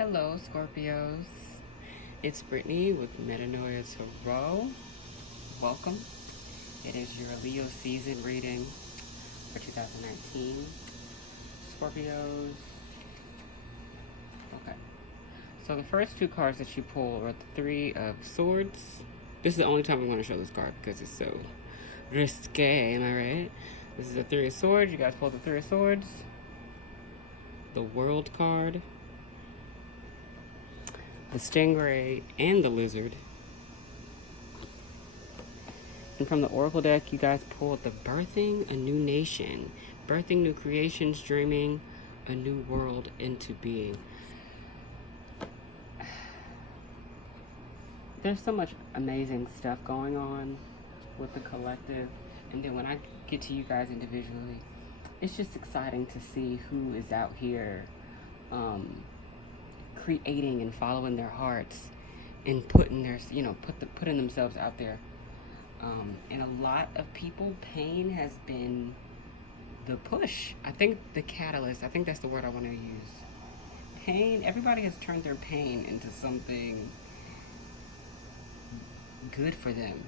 Hello, Scorpios. It's Brittany with Metanoia Tarot. Welcome. It is your Leo season reading for 2019. Scorpios. Okay. So the first two cards that you pull are the Three of Swords. This is the only time I'm going to show this card because it's so risque, am I right? This is the Three of Swords. You guys pull the Three of Swords. The World card. The Stingray and the Lizard. And from the Oracle deck, you guys pulled the Birthing a New Nation. Birthing new creations, dreaming a new world into being. There's so much amazing stuff going on with the collective. And then when I get to you guys individually, it's just exciting to see who is out here creating and following their hearts and putting their, putting themselves out there. And a lot of people, pain has been the push. I think the catalyst, I think that's the word I want to use. Pain, everybody has turned their pain into something good for them.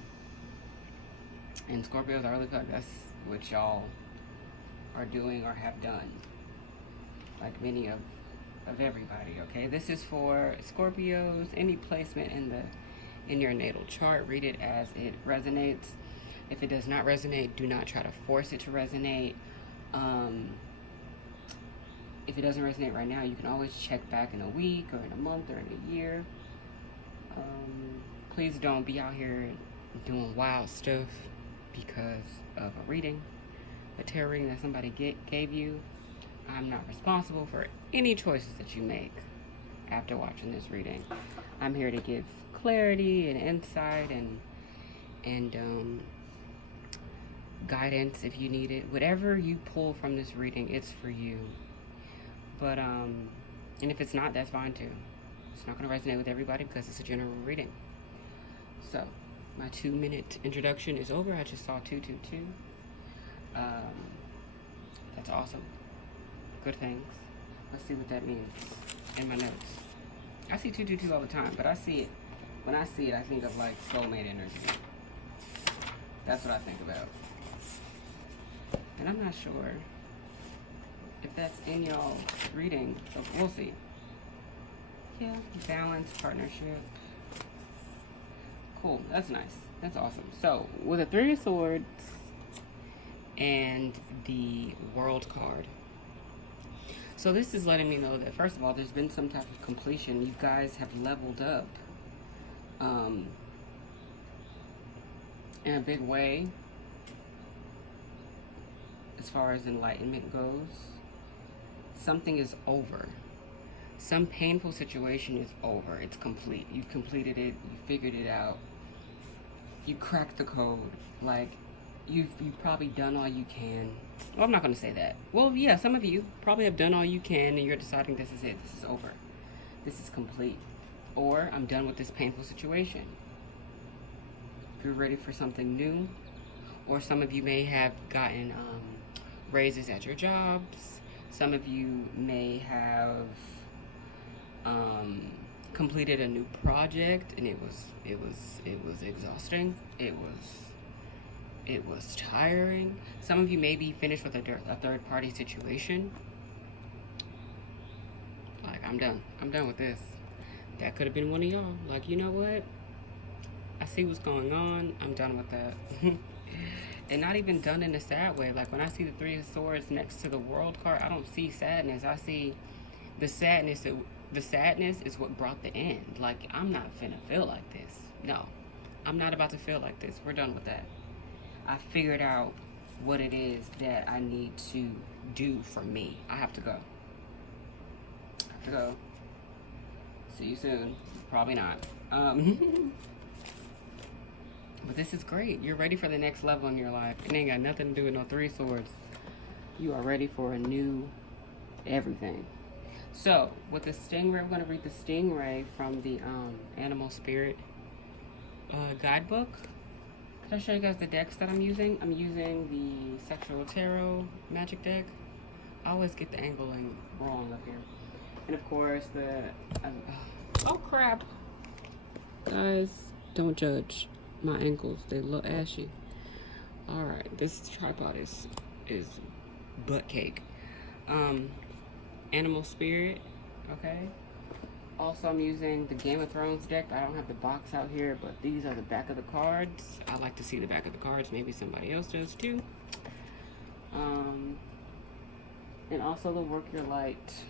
And Scorpios, I really feel like that's what y'all are doing or have done. Like many of everybody, okay? This is for Scorpios. Any placement in your natal chart, read it as it resonates. If it does not resonate, do not try to force it to resonate. If it doesn't resonate right now, you can always check back in a week or in a month or in a year. Please don't be out here doing wild stuff because of a reading, a tarot reading that somebody gave you. I'm not responsible for any choices that you make after watching this reading. I'm here to give clarity and insight and guidance if you need it. Whatever you pull from this reading, it's for you. But and if it's not, that's fine too. It's not going to resonate with everybody because it's a general reading. So my 2-minute introduction is over. I just saw 222. That's awesome. Good things. Let's see what that means in my notes. I see 222 all the time, but I see it. When I see it, I think of like soulmate energy. That's what I think about. And I'm not sure if that's in y'all's reading, so we'll see. Yeah, balance, partnership. Cool, that's nice. That's awesome. So, with the Three of Swords and the World card. So this is letting me know that, first of all, there's been some type of completion. You guys have leveled up in a big way as far as enlightenment goes. Something is over. Some painful situation is over. It's complete. You've completed it. You figured it out. You cracked the code. Like, you've probably done all you can. Well, I'm not going to say that. Well, yeah, some of you probably have done all you can and you're deciding this is it. This is over. This is complete. Or, I'm done with this painful situation. You're ready for something new. Or some of you may have gotten raises at your jobs. Some of you may have completed a new project and it was exhausting. It was tiring. Some of you may be finished with a third party situation. Like, I'm done with this. That could have been one of y'all. Like, you know what? I see what's going on. I'm done with that. And not even done in a sad way. Like, when I see the Three of Swords next to the World card, I don't see sadness. I see the sadness. The sadness is what brought the end. Like, I'm not finna feel like this. No, I'm not about to feel like this. We're done with that. I figured out what it is that I need to do for me. I have to go. I have to go. See you soon. Probably not. But this is great. You're ready for the next level in your life. It ain't got nothing to do with no Three Swords. You are ready for a new everything. So, with the Stingray, I'm going to read the Stingray from the Animal Spirit guidebook. Can I show you guys the decks that I'm using? I'm using the Sexual Tarot Magic deck. I always get the angling wrong up here. And of course, oh crap. Guys, don't judge my ankles. They look ashy. Alright, this tripod is butt cake. Animal spirit, okay? Also, I'm using the Game of Thrones deck. I don't have the box out here, but these are the back of the cards. I like to see the back of the cards. Maybe somebody else does too. And also the Work Your Light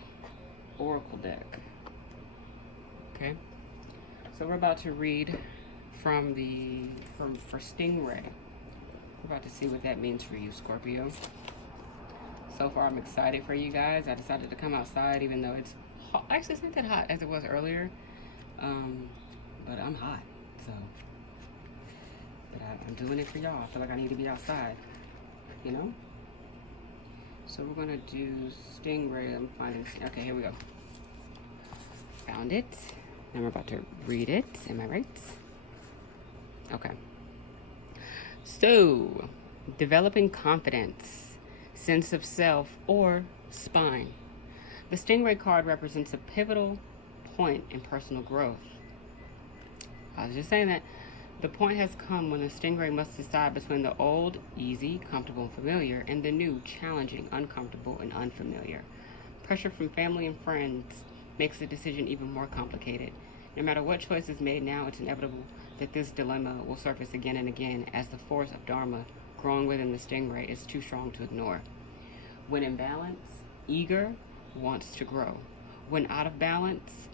Oracle deck. Okay? So we're about to read for Stingray. We're about to see what that means for you, Scorpio. So far, I'm excited for you guys. I decided to come outside, even though it's hot. Actually, it's not that hot as it was earlier. But I'm hot, so. But I'm doing it for y'all. I feel like I need to be outside, you know? So we're gonna do Stingray. I'm finding, okay, here we go. Found it. And we're about to read it. Am I right? Okay. So, developing confidence, sense of self, or spine. The Stingray card represents a pivotal point in personal growth. I was just saying that the point has come when the Stingray must decide between the old, easy, comfortable, and familiar, and the new, challenging, uncomfortable, and unfamiliar. Pressure from family and friends makes the decision even more complicated. No matter what choice is made now, it's inevitable that this dilemma will surface again and again as the force of Dharma growing within the Stingray is too strong to ignore. When in balance, eager, wants to grow. When out of balance,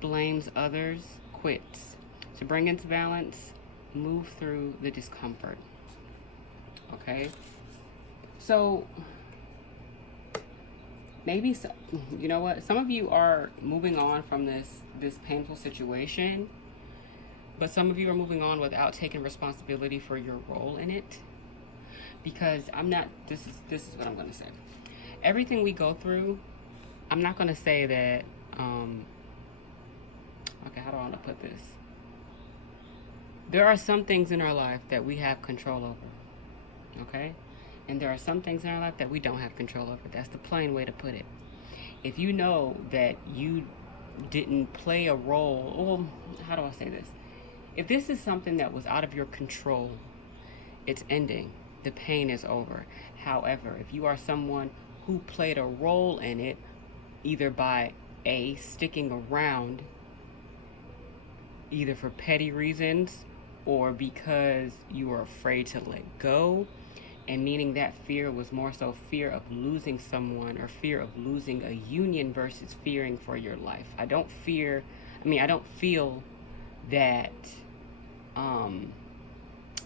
blames others, quits. To bring into balance, move through the discomfort. Okay? So, maybe, you know what? Some of you are moving on from this painful situation, but some of you are moving on without taking responsibility for your role in it. Because this is what I'm going to say. Everything we go through, I'm not going to say that, okay, how do I want to put this? There are some things in our life that we have control over, okay? And there are some things in our life that we don't have control over. That's the plain way to put it. If you know that you didn't play a role, well, how do I say this? If this is something that was out of your control, it's ending. The pain is over. However, if you are someone who played a role in it, either by sticking around, either for petty reasons or because you were afraid to let go, and meaning that fear was more so fear of losing someone or fear of losing a union versus fearing for your life. I don't feel that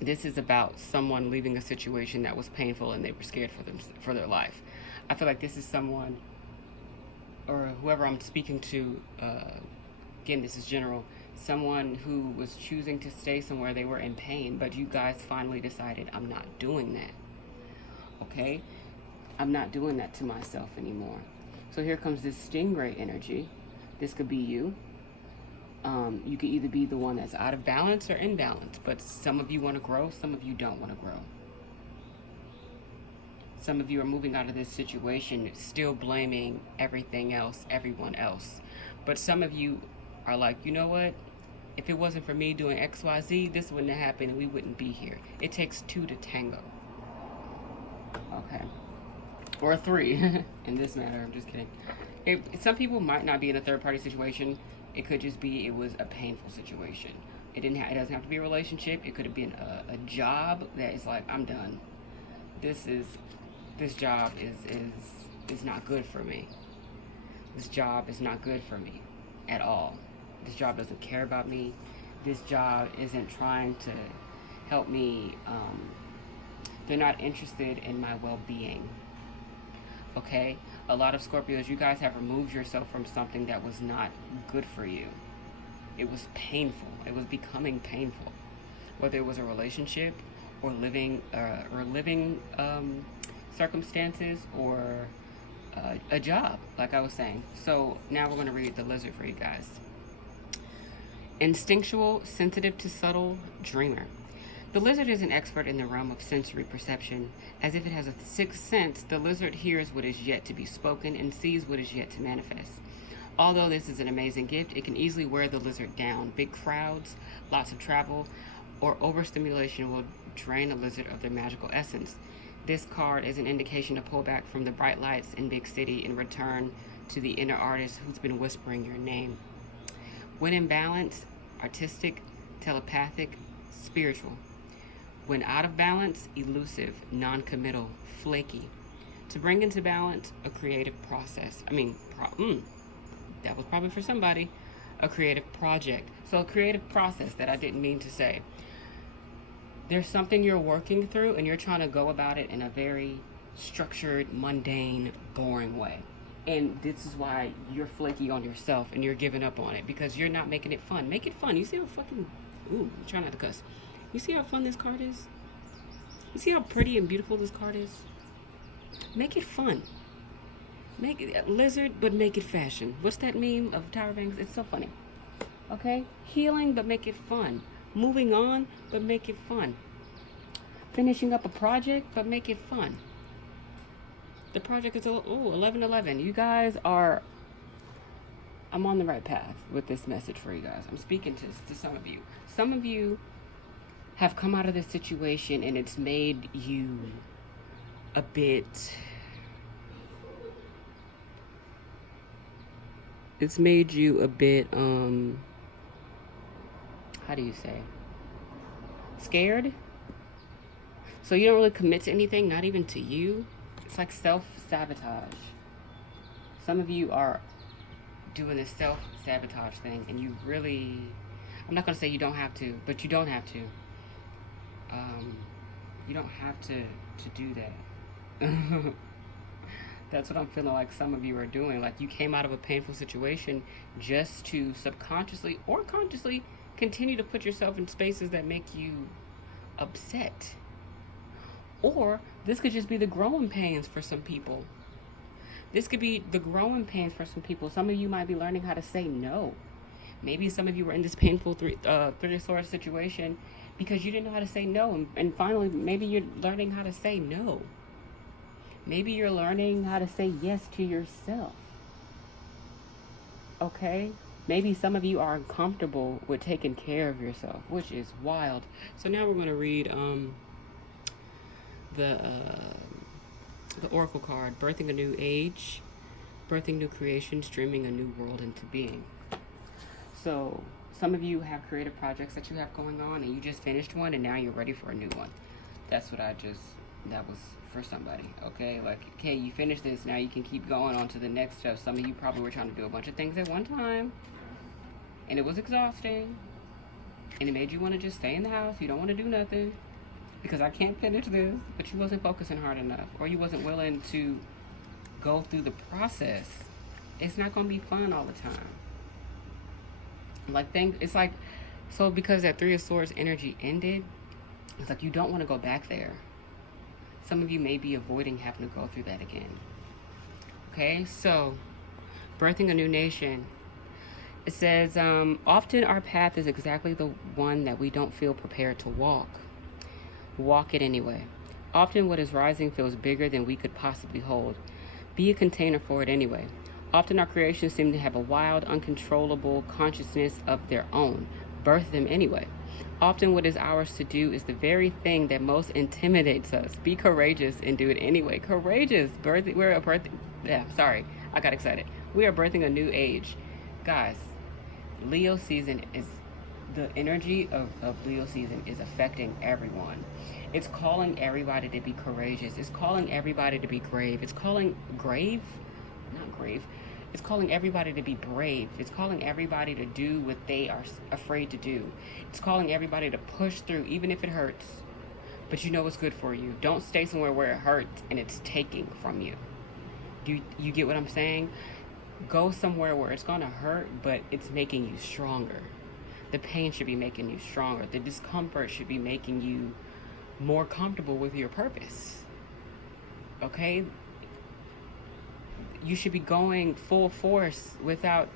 this is about someone leaving a situation that was painful and they were scared for their life. I feel like this is someone, or whoever I'm speaking to, again, this is general, someone who was choosing to stay somewhere they were in pain, but you guys finally decided, I'm not doing that. Okay? I'm not doing that to myself anymore. So here comes this Stingray energy. This could be you. You could either be the one that's out of balance or in balance, but some of you want to grow, some of you don't want to grow. Some of you are moving out of this situation still blaming everything else, everyone else. But some of you are like, you know what? If it wasn't for me doing XYZ, this wouldn't have happened and we wouldn't be here. It takes two to tango. Okay. Or three in this matter. I'm just kidding. Some people might not be in a third party situation. It could just be it was a painful situation. It doesn't have to be a relationship. It could have been a job that is like, I'm done. This job is not good for me. This job is not good for me at all. This job doesn't care about me. This job isn't trying to help me. They're not interested in my well-being. Okay? A lot of Scorpios, you guys have removed yourself from something that was not good for you. It was painful. It was becoming painful. Whether it was a relationship or living circumstances or a job, like I was saying. So now we're going to read the lizard for you guys. Instinctual, sensitive to subtle, dreamer. The lizard is an expert in the realm of sensory perception. As if it has a sixth sense, the lizard hears what is yet to be spoken and sees what is yet to manifest. Although this is an amazing gift, it can easily wear the lizard down. Big crowds, lots of travel, or overstimulation will drain a lizard of their magical essence. This card is an indication to pull back from the bright lights in big city and return to the inner artist who's been whispering your name. When in balance, artistic, telepathic, spiritual. When out of balance, elusive, non-committal, flaky. To bring into balance, a creative process. That was probably for somebody. A creative project. So a creative process that I didn't mean to say. There's something you're working through and you're trying to go about it in a very structured, mundane, boring way. And this is why you're flaky on yourself and you're giving up on it, because you're not making it fun. Make it fun. You see how fucking... Ooh, I'm trying not to cuss. You see how fun this card is? You see how pretty and beautiful this card is? Make it fun. Make it lizard, but make it fashion. What's that meme of Tyra Banks? It's so funny. Okay? Healing, but make it fun. Moving on, but make it fun. Finishing up a project, but make it fun. The project is 11/11. You guys are... I'm on the right path with this message for you guys. I'm speaking to some of you. Some of you have come out of this situation and it's made you a bit... It's made you a bit, how do you say? Scared? So you don't really commit to anything, not even to you. It's like self-sabotage. Some of you are doing this self-sabotage thing and you really... I'm not going to say you don't have to, but you don't have to. You don't have to do that. That's what I'm feeling like some of you are doing. Like you came out of a painful situation just to subconsciously or consciously continue to put yourself in spaces that make you upset. Or this could just be the growing pains for some people. This could be the growing pains for some people. Some of you might be learning how to say no. Maybe some of you were in this painful three of swords situation because you didn't know how to say no. And finally, maybe you're learning how to say no. Maybe you're learning how to say yes to yourself. Okay? Maybe some of you are uncomfortable with taking care of yourself, which is wild. So now we're going to read the Oracle card, Birthing a New Age, Birthing New Creation, Streaming a New World into Being. So some of you have creative projects that you have going on and you just finished one and now you're ready for a new one. That's what that was for somebody, okay? Like, okay, you finished this, now you can keep going on to the next stuff. Some of you probably were trying to do a bunch of things at one time and it was exhausting and it made you want to just stay in the house. You don't want to do nothing because I can't finish this, but you wasn't focusing hard enough or you wasn't willing to go through the process. It's not going to be fun all the time. Like, it's like, so because that Three of Swords energy ended, it's like you don't want to go back there. Some of you may be avoiding having to go through that again. Okay, so birthing a new nation. It says, often our path is exactly the one that we don't feel prepared to walk. Walk it anyway. Often what is rising feels bigger than we could possibly hold. Be a container for it anyway. Often our creations seem to have a wild, uncontrollable consciousness of their own. Birth them anyway. Often what is ours to do is the very thing that most intimidates us. Be courageous and do it anyway. Courageous. I got excited. We are birthing a new age. Guys, Leo season is, the energy of Leo season is affecting everyone. It's calling everybody to be courageous. It's calling everybody to be grave. It's calling It's calling everybody to be brave. It's calling everybody to do what they are afraid to do. It's calling everybody to push through, even if it hurts. But you know what's good for you. Don't stay somewhere where it hurts and it's taking from you. You get what I'm saying? Go somewhere where it's going to hurt, but it's making you stronger. The pain should be making you stronger. The discomfort should be making you more comfortable with your purpose. Okay? You should be going full force without,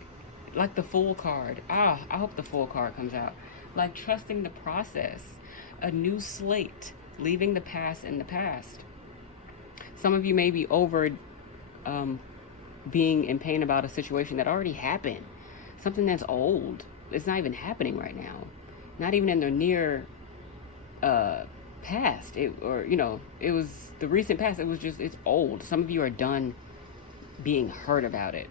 like the Fool card. I hope the Fool card comes out. Like trusting the process. A new slate. Leaving the past in the past. Some of you may be over being in pain about a situation that already happened, something that's old. It's not even happening right now, not even in the near past. It, or you know, it was the recent past. It was just, it's old. Some of you are done being hurt about it.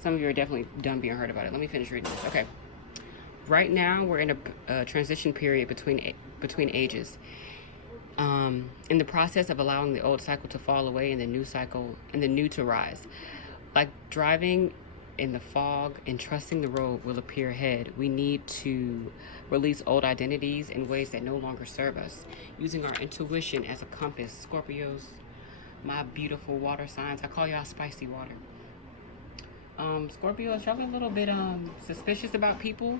Some of you are definitely done being hurt about it. Let me finish reading this. Okay. Right now, we're in a transition period between ages. In the process of allowing the old cycle to fall away and the new cycle and the new to rise. Like driving in the fog and trusting the road will appear ahead. We need to release old identities in ways that no longer serve us. Using our intuition as a compass. Scorpios, my beautiful water signs. I call y'all spicy water. Scorpios, y'all be a little bit suspicious about people,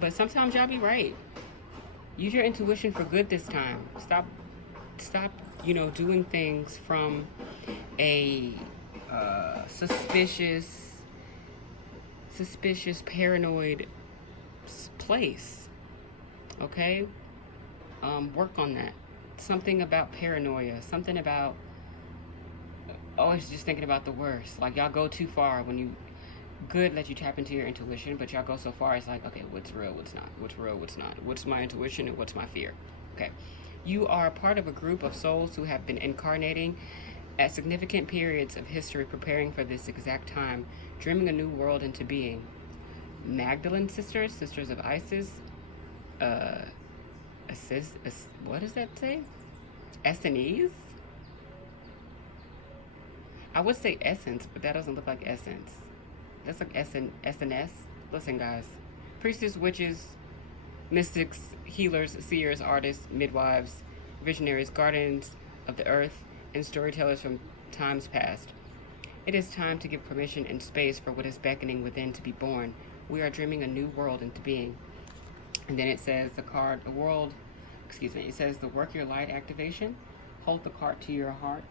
but sometimes y'all be right. Use your intuition for good this time. Stop, you know, doing things from a suspicious, paranoid place. Okay? Work on that. Something about paranoia. Something about always just thinking about the worst. Like, y'all go too far when you... Good that you tap into your intuition, but y'all go so far, it's like, okay, what's real, what's not? What's real, what's not? What's my intuition and what's my fear? Okay. You are a part of a group of souls who have been incarnating at significant periods of history, preparing for this exact time, dreaming a new world into being. Magdalene sisters, sisters of Isis, what does that say? Essenes? I would say essence, but that doesn't look like essence. That's like SNS. Listen, guys. Priestess, witches, mystics, healers, seers, artists, midwives, visionaries, guardians of the earth, and storytellers from times past. It is time to give permission and space for what is beckoning within to be born. We are dreaming a new world into being. And then it says it says the work your light activation. Hold the card to your heart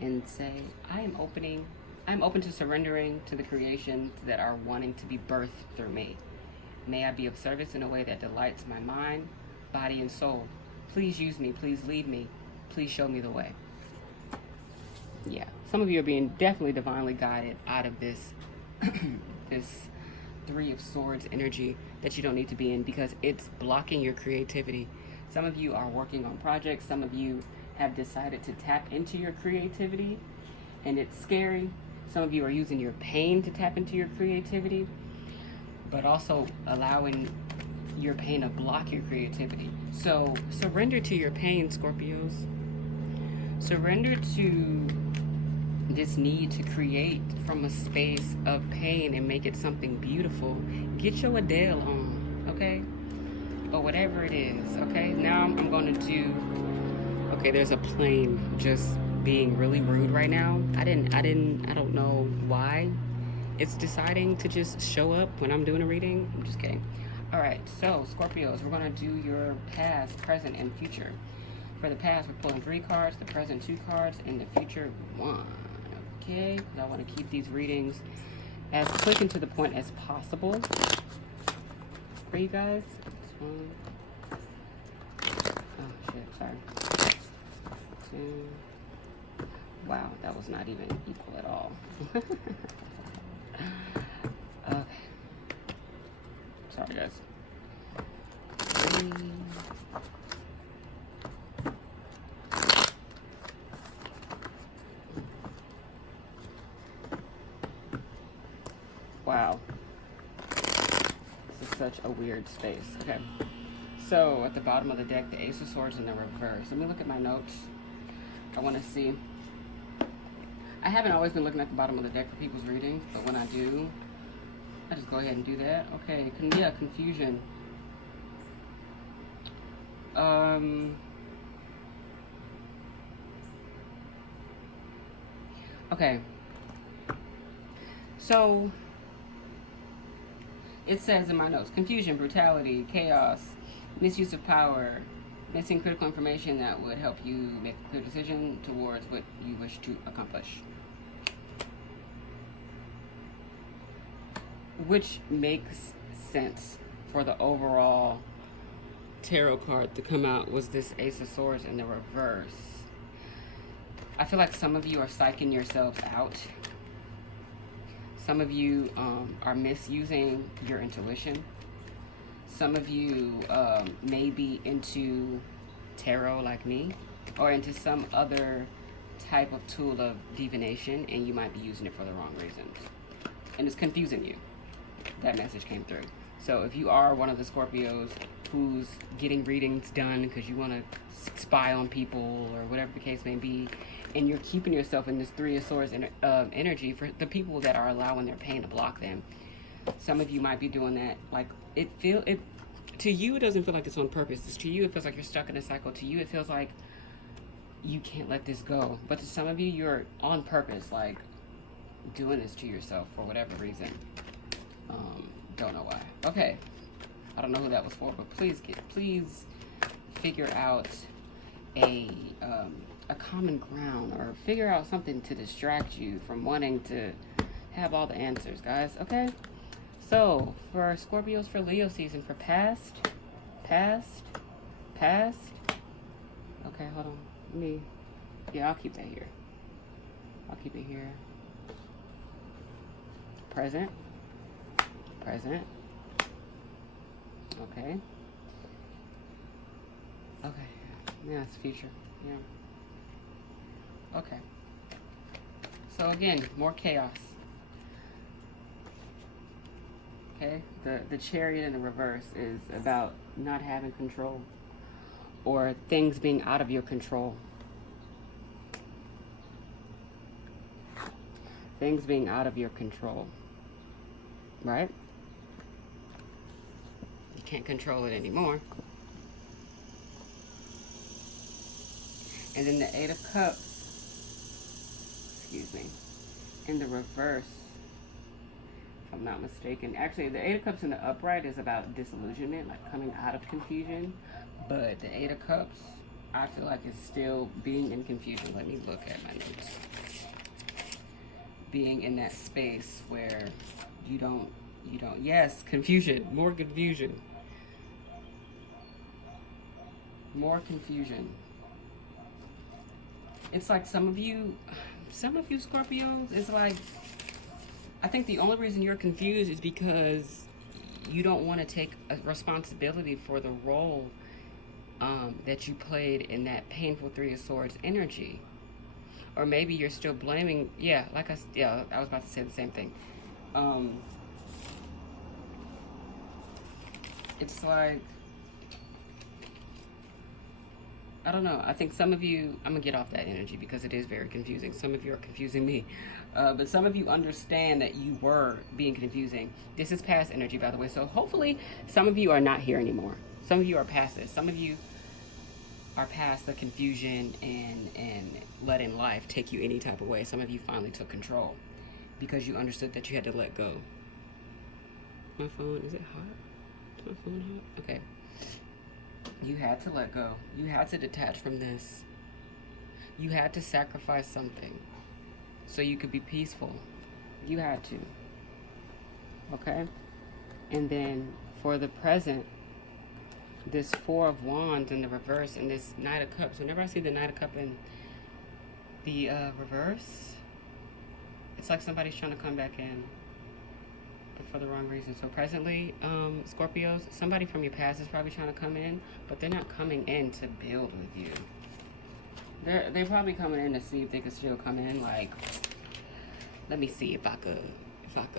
and say, I'm open to surrendering to the creations that are wanting to be birthed through me. May I be of service in a way that delights my mind, body, and soul. Please use me. Please lead me. Please show me the way. Yeah, some of you are being definitely divinely guided out of this this Three of Swords energy that you don't need to be in, because it's blocking your creativity. Some of you are working on projects. Some of you have decided to tap into your creativity, and it's scary. Some of you are using your pain to tap into your creativity, but also allowing your pain to block your creativity. So surrender to your pain, Scorpios. Surrender to this need to create from a space of pain and make it something beautiful. Get your Adele on, okay? Or whatever it is, okay? Now I'm going to do... Okay, there's a plane just being really rude right now. I don't know why it's deciding to just show up when I'm doing a reading. I'm just kidding. All right, so Scorpios, we're going to do your past, present, and future. For the past, we're pulling 3 cards, the present 2 cards, and the future 1. Okay, I want to keep these readings as quick and to the point as possible for you guys. This one. Oh shit, sorry. 2. Wow, that was not even equal at all. Okay. Sorry, guys. 3. Wow. This is such a weird space. Okay. So, at the bottom of the deck, the Ace of Swords in the reverse. Let me look at my notes. I want to see. I haven't always been looking at the bottom of the deck for people's readings, but when I do, I just go ahead and do that. Okay, yeah, confusion. Okay. So, it says in my notes, confusion, brutality, chaos, misuse of power, missing critical information that would help you make a clear decision towards what you wish to accomplish. Which makes sense for the overall tarot card to come out was this Ace of Swords in the reverse. I feel like some of you are psyching yourselves out Some of you are misusing your intuition. Some of you may be into tarot like me, or into some other type of tool of divination, and you might be using it for the wrong reasons. And it's confusing you. That message came through. So if you are one of the Scorpios who's getting readings done because you want to spy on people or whatever the case may be, and you're keeping yourself in this Three of Swords energy for the people that are allowing their pain to block them, some of you might be doing that. Like, to you, it doesn't feel like it's on purpose. To you, it feels like you're stuck in a cycle. To you, it feels like you can't let this go. But to some of you, you're on purpose, like doing this to yourself for whatever reason. Don't know why. Okay, I don't know who that was for, but please figure out a common ground, or figure out something to distract you from wanting to have all the answers, guys. Okay. So, for Scorpios for Leo season, for past. Okay, hold on. I'll keep that here. I'll keep it here. Present. Okay. Yeah, it's future. Yeah. Okay. So again, more chaos. Okay, the Chariot in the reverse is about not having control, or things being out of your control. Things being out of your control, right? You can't control it anymore. And then the Eight of Cups, excuse me, in the reverse, if I'm not mistaken. Actually, the Eight of Cups in the upright is about disillusionment, like coming out of confusion. But the Eight of Cups, I feel like it's still being in confusion. Let me look at my notes. Being in that space where you don't, yes, confusion, more confusion. More confusion. It's like some of you Scorpios, it's like, I think the only reason you're confused is because you don't want to take a responsibility for the role that you played in that painful Three of Swords energy. Or maybe you're still blaming, I was about to say the same thing. It's like, I don't know. I think some of you, I'm going to get off that energy because it is very confusing. Some of you are confusing me. But some of you understand that you were being confusing. This is past energy, by the way. So hopefully some of you are not here anymore. Some of you are past this. Some of you are past the confusion and letting life take you any type of way. Some of you finally took control because you understood that you had to let go. My phone, is it hot? Is my phone hot? Okay. You had to let go. You had to detach from this. You had to sacrifice something so you could be peaceful. You had to. Okay? And then for the present, this Four of Wands in the reverse and this Knight of Cups. Whenever I see the Knight of Cups in the reverse, it's like somebody's trying to come back in, but for the wrong reason. So presently, Scorpios, somebody from your past is probably trying to come in, but they're not coming in to build with you. They're probably coming in to see if they could still come in, like, let me see if I could, let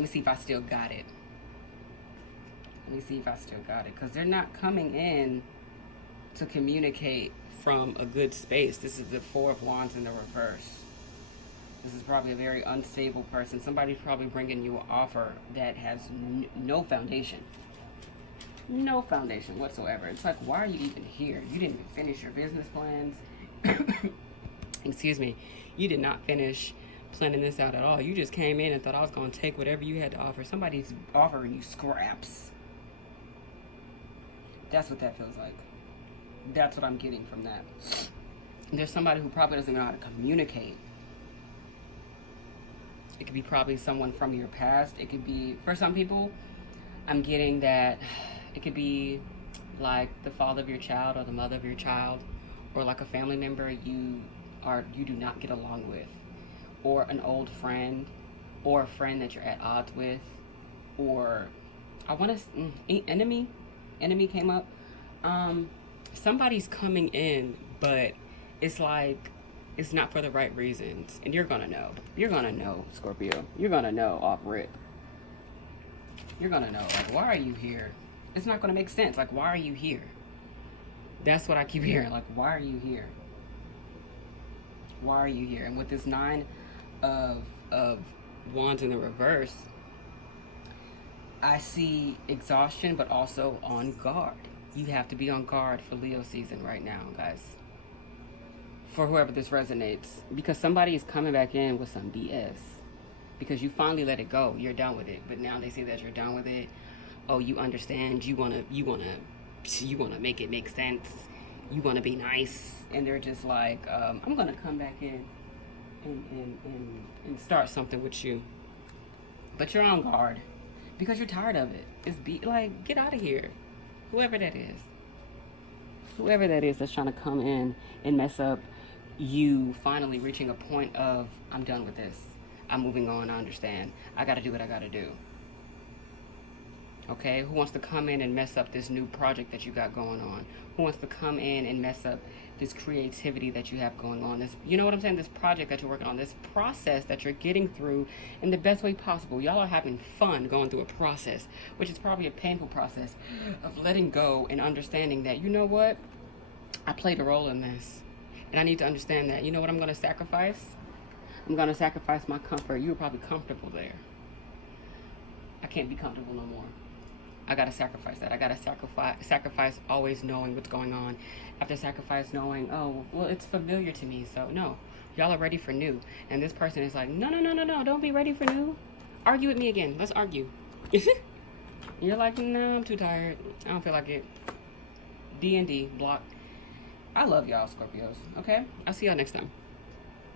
me see if I still got it. Let me see if I still got it. Because they're not coming in to communicate from a good space. This is the Four of Wands in the reverse. This is probably a very unstable person. Somebody's probably bringing you an offer that has no foundation. No foundation whatsoever. It's like, why are you even here? You didn't even finish your business plans. Excuse me. You did not finish planning this out at all. You just came in and thought I was going to take whatever you had to offer. Somebody's offering you scraps. That's what that feels like. That's what I'm getting from that. There's somebody who probably doesn't know how to communicate. It could be probably someone from your past. It could be, for some people, I'm getting that it could be like the father of your child or the mother of your child, or like a family member you do not get along with, or an old friend, or a friend that you're at odds with, or I want to enemy came up. Somebody's coming in, but it's like it's not for the right reasons, and you're gonna know, Scorpio. You're gonna know off rip. You're gonna know, like, why are you here? It's not gonna make sense. Like, why are you here? That's what I keep hearing. Like, why are you here? Why are you here? And with this 9 of wands in the reverse, I see exhaustion, but also on guard. You have to be on guard for Leo season right now, guys. For whoever this resonates, because somebody is coming back in with some BS. Because you finally let it go, you're done with it. But now they say that you're done with it. Oh, you understand. You wanna make it make sense. You wanna be nice, and they're just like, I'm gonna come back in and start something with you. But you're on guard because you're tired of it. It's like, get out of here. Whoever that is that's trying to come in and mess up you finally reaching a point of, I'm done with this. I'm moving on. I understand. I got to do what I got to do. Okay? Who wants to come in and mess up this new project that you got going on? Who wants to come in and mess up this creativity that you have going on? This, you know what I'm saying? This project that you're working on, this process that you're getting through in the best way possible. Y'all are having fun going through a process, which is probably a painful process of letting go and understanding that, you know what? I played a role in this. And I need to understand that, you know what I'm going to sacrifice? I'm going to sacrifice my comfort. You were probably comfortable there. I can't be comfortable no more. I got to sacrifice that. I got to sacrifice always knowing what's going on. I have to sacrifice knowing, oh, well, it's familiar to me. So, no, y'all are ready for new. And this person is like, no, don't be ready for new. Argue with me again. Let's argue. You're like, no, I'm too tired. I don't feel like it. D&D, block. I love y'all, Scorpios. Okay? I'll see y'all next time.